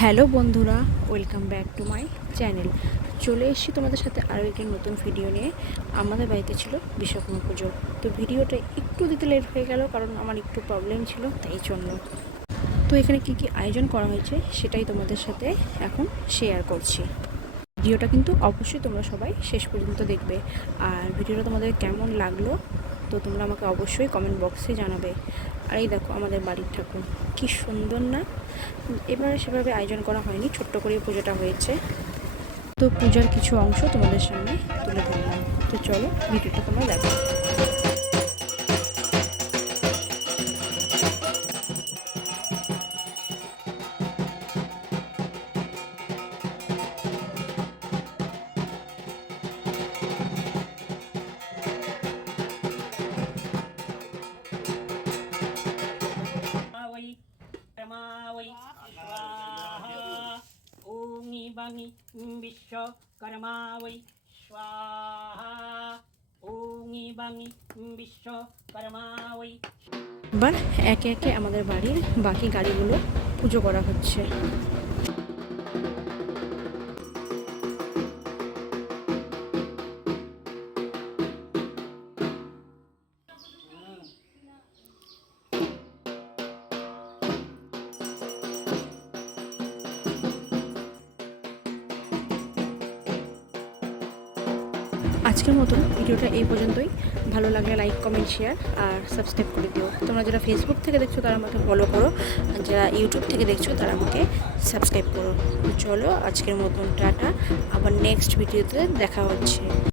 Hello বন্ধুরা, welcome back to my channel. চলে এসেছি তোমাদের সাথে আরও একটি নতুন ভিডিও নিয়ে। আমাদের বাড়িতে ছিল বিশ্বকর্মা পুজো, তো ভিডিওটা একটু দিতে লেট হয়ে গেল কারণ আমার একটু প্রবলেম ছিল, তাই জন্য। তো এখানে কি কি আয়োজন করা হয়েছে সেটাই তোমাদের সাথে এখন শেয়ার করছি। ভিডিওটা কিন্তু অবশ্যই তোমরা সবাই শেষ পর্যন্ত দেখবে। আর ভিডিওটা তোমাদের কেমন লাগলো তো তোমরা আমাকে অবশ্যই কমেন্ট বক্সে জানাবে। আর এই দেখো আমাদের বাড়ির ঠাকুর, কি সুন্দর না? এবারে সেভাবে আয়োজন করা হয়নি, ছোট্ট করে পুজোটা হয়েছে। তো পূজার কিছু অংশ তোমাদের সামনে তুলে ধরলাম। তো চলো ভিডিওটা তোমরা দেখো। कर्मावै स्वाहा ॐ बाङि विश्वकर्मावै स्वाहा ॐ बाङि विश्वकर्मावै। এবার একে একে আমাদের বাড়ির বাকি গাড়িগুলো পুজো করা হচ্ছে। আজকের মতন ভিডিওটা এই পর্যন্তই। ভালো লাগলে লাইক, কমেন্ট, শেয়ার আর সাবস্ক্রাইব করে দিও। তোমরা যারা ফেসবুক থেকে দেখছো তারা আমাকে ফলো করো, যারা ইউটিউব থেকে দেখছো তারা আমাকে সাবস্ক্রাইব করো। চলো আজকের মতন টাটা, আবার নেক্সট ভিডিওতে দেখা হচ্ছে।